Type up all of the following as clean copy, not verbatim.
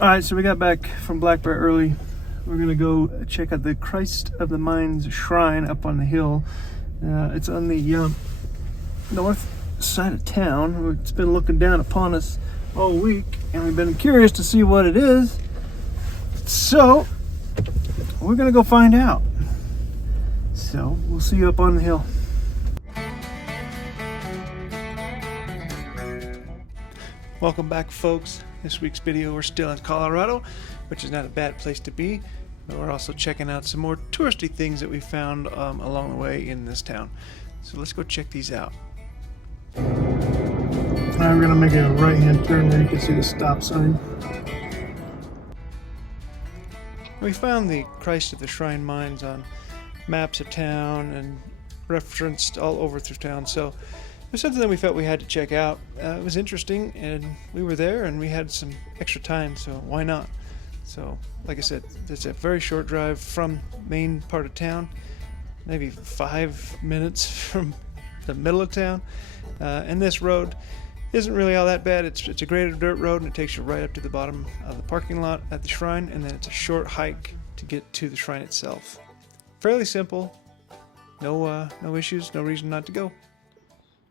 All right, so we got back from Black Bear early. We're gonna go check out the Christ of the Mines shrine up on the hill. It's on the north side of town. It's been looking down upon us all week, and we've been curious to see what it is. So we're gonna go find out. So we'll see you up on the hill. Welcome back, folks. This week's video, we're still in Colorado, which is not a bad place to be, but we're also checking out some more touristy things that we found along the way in this town. So let's go check these out. All right, we're gonna make a right-hand turn there. You can see the stop sign. We found the Christ of the Shrine Mines on maps of town and referenced all over through town. So it was something that we felt we had to check out. It was interesting, and we were there, and we had some extra time, so why not? So, like I said, it's a very short drive from main part of town, maybe 5 minutes from the middle of town. And this road isn't really all that bad. It's a graded dirt road, and it takes you right up to the bottom of the parking lot at the shrine, and then it's a short hike to get to the shrine itself. Fairly simple. No issues, no reason not to go.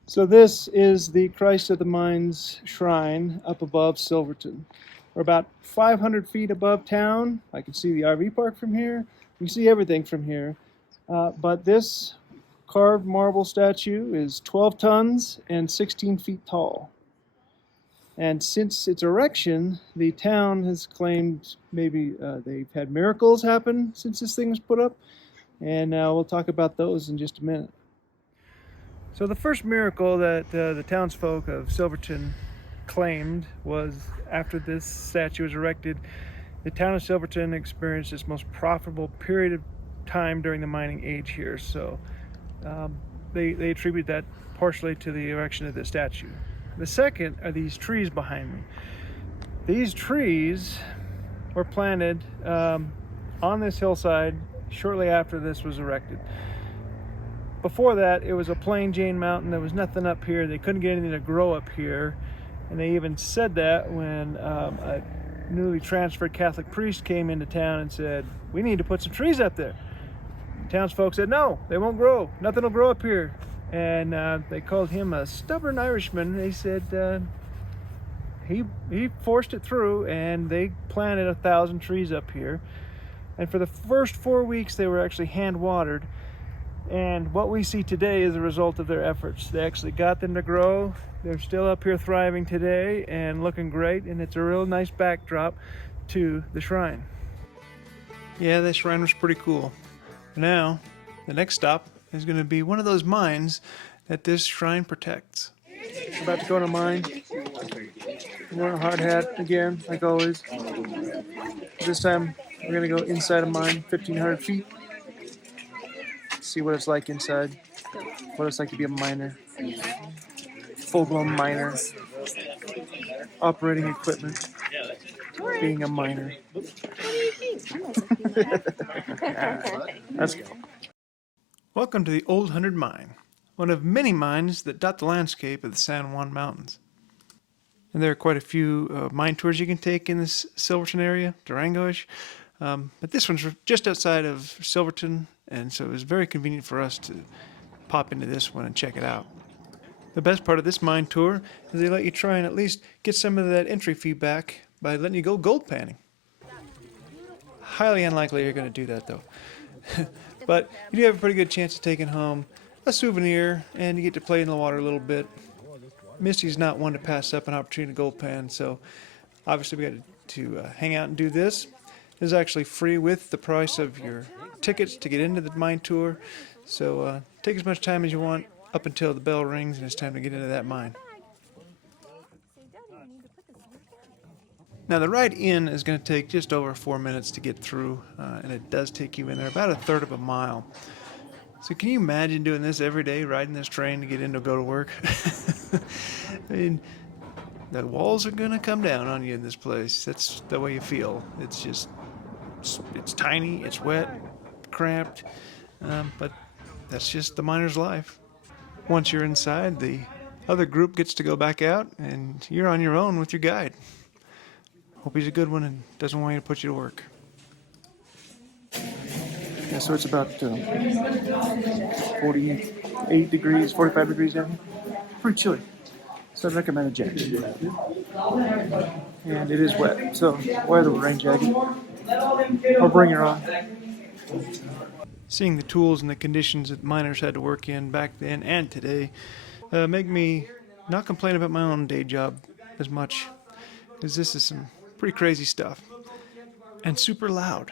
So this is the Christ of the Mines shrine up above Silverton. We're about 500 feet above town. I can see the RV park from here. You can see everything from here. But this carved marble statue is 12 tons and 16 feet tall. And since its erection, the town has claimed maybe they've had miracles happen since this thing was put up. And we'll talk about those in just a minute. So the first miracle that the townsfolk of Silverton claimed was after this statue was erected, the town of Silverton experienced its most profitable period of time during the mining age here. So they attribute that partially to the erection of the statue. The second are these trees behind me. These trees were planted on this hillside shortly after this was erected. Before that, it was a plain Jane Mountain. There was nothing up here. They couldn't get anything to grow up here. And they even said that when a newly transferred Catholic priest came into town and said, "We need to put some trees up there." The townsfolk said, "No, they won't grow. Nothing will grow up here." And they called him a stubborn Irishman. They said he forced it through, and they planted 1,000 trees up here. And for the first 4 weeks, they were actually hand-watered. And what we see today is a result of their efforts. They actually got them to grow. They're still up here thriving today and looking great, and it's a real nice backdrop to the shrine. Yeah, that shrine was pretty cool. Now, the next stop is going to be one of those mines that this shrine protects. We're about to go in a mine. I'm wearing a hard hat again, like always. This time, we're going to go inside a mine, 1,500 feet. See what it's like inside, what it's like to be a miner, full-blown miner, operating equipment, being a miner. Let's go. Welcome to the Old 100 Mine, one of many mines that dot the landscape of the San Juan Mountains. And there are quite a few mine tours you can take in this Silverton area, Durango-ish. But this one's just outside of Silverton, and so it was very convenient for us to pop into this one and check it out. The best part of this mine tour is they let you try and at least get some of that entry fee back by letting you go gold panning. Highly unlikely you're going to do that, though. But you do have a pretty good chance of taking home a souvenir, and you get to play in the water a little bit. Misty's not one to pass up an opportunity to gold pan, so obviously we got to hang out and do this. It is actually free with the price of your tickets to get into the mine tour. So take as much time as you want up until the bell rings and it's time to get into that mine. Now the ride in is going to take just over 4 minutes to get through, and it does take you in there about a third of a mile. So can you imagine doing this every day, riding this train to get in to go to work? I mean, the walls are going to come down on you in this place. That's the way you feel. It's tiny, it's wet, cramped, but that's just the miner's life. Once you're inside, the other group gets to go back out, and you're on your own with your guide. Hope he's a good one and doesn't want you to put you to work. Yeah, so it's about 48 degrees, 45 degrees down here. Pretty chilly. So I'd recommend a jacket. And it is wet, so wear the rain jacket or bring your own. Seeing the tools and the conditions that miners had to work in back then and today make me not complain about my own day job as much, because this is some pretty crazy stuff and super loud.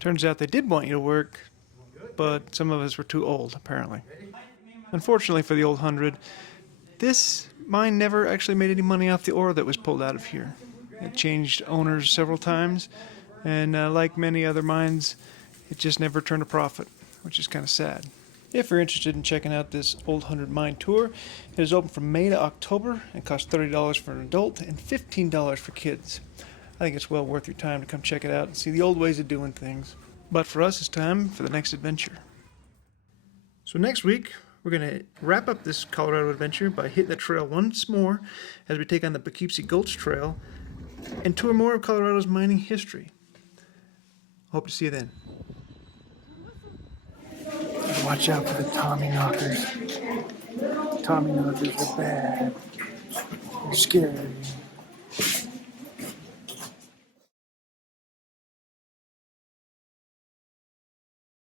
Turns out they did want you to work, but some of us were too old, apparently. Unfortunately for the old 100, this mine never actually made any money off the ore that was pulled out of here. It changed owners several times, and like many other mines, it just never turned a profit, which is kind of sad. If you're interested in checking out this Old 100 Mine tour, it is open from May to October and costs $30 for an adult and $15 for kids. I think it's well worth your time to come check it out and see the old ways of doing things. But for us, it's time for the next adventure. So next week, we're going to wrap up this Colorado adventure by hitting the trail once more as we take on the Poughkeepsie Gulch Trail and tour more of Colorado's mining history. Hope to see you then. Watch out for the Tommy knockers. Tommy knockers are bad. They're scary.